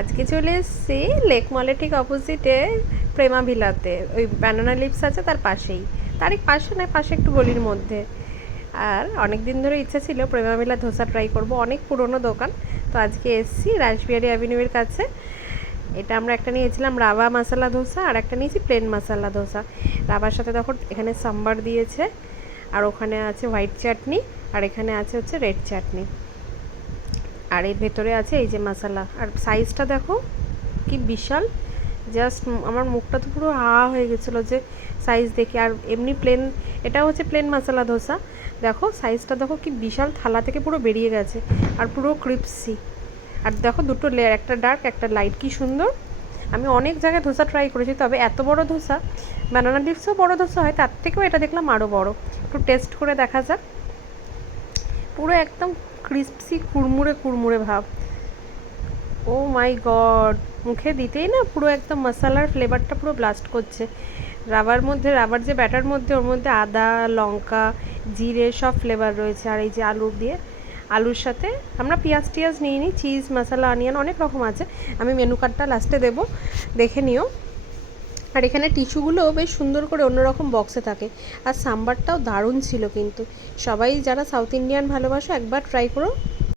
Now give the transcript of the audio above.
আজকে চলে এসেছি লেক মলের ঠিক অপোজিটে প্রেমা ভিলাতে। ওই ব্যানানা লিভস আছে তার পাশেই, তার এক পাশে নয়, পাশে একটু গলির মধ্যে। আর অনেক দিন ধরে ইচ্ছা ছিল প্রেমা ভিলা ধোসা ট্রাই করব, অনেক পুরনো দোকান। তো আজকে এসেছি রাসবিহারি অ্যাভিনিউয়ের কাছে। এটা আমরা একটা নিয়েছিলাম রাভা মশলা ধোসা, আর একটা নিয়েছি প্লেন মশলা ধোসা। রাভার সাথে দেখো এখানে সাম্বার দিয়েছে, আর ওখানে আছে হোয়াইট চাটনি, আর এখানে আছে হচ্ছে রেড চাটনি, আর এর ভেতরে আছে এই যে মশলা। আর সাইজটা দেখো কি বিশাল, জাস্ট আমার মুখটা তো পুরো হা হয়ে গেছিলো যে সাইজ দেখে। আর এমনি প্লেন, এটা হচ্ছে প্লেন মশলা ধোসা, দেখো সাইজটা দেখো কি বিশাল, থালা থেকে পুরো বেরিয়ে গেছে, আর পুরো ক্রিপসি। আর দেখো দুটো লেয়ার, একটা ডার্ক একটা লাইট, কি সুন্দর। আমি অনেক জায়গায় ধোসা ট্রাই করেছি, তবে এত বড় ধোসা, বানানা লিভসও বড় ধোসা হয়, তার থেকেও এটা দেখলাম আরও বড়। একটু টেস্ট করে দেখা যাক। পুরো একদম ক্রিস্পি, কুড়মুড়ে কুড়মুড়ে ভাব। ও মাই গড, মুখে দিতেই না পুরো একদম মশলার ফ্লেভারটা পুরো ব্লাস্ট করছে। রাবার মধ্যে, রাবার যে ব্যাটার মধ্যে, ওর মধ্যে আদা লঙ্কা জিরে সব ফ্লেভার রয়েছে। আর এই যে আলু দিয়ে, আলুর সাথে আমরা পেঁয়াজ টিয়াজ নিয়ে নিই, চিজ মশলা অনিয়ন অনেক রকম আছে। আমি মেনু কার্ডটা লাস্টে দেবো, দেখে নিও। আর এখানে টিস্যুগুলোও বেশ সুন্দর করে অন্যরকম বক্সে থাকে। আর সাম্বারটাও দারুণ ছিল, কিন্তু সবাই যারা সাউথ ইন্ডিয়ান ভালোবাসো একবার ট্রাই করো।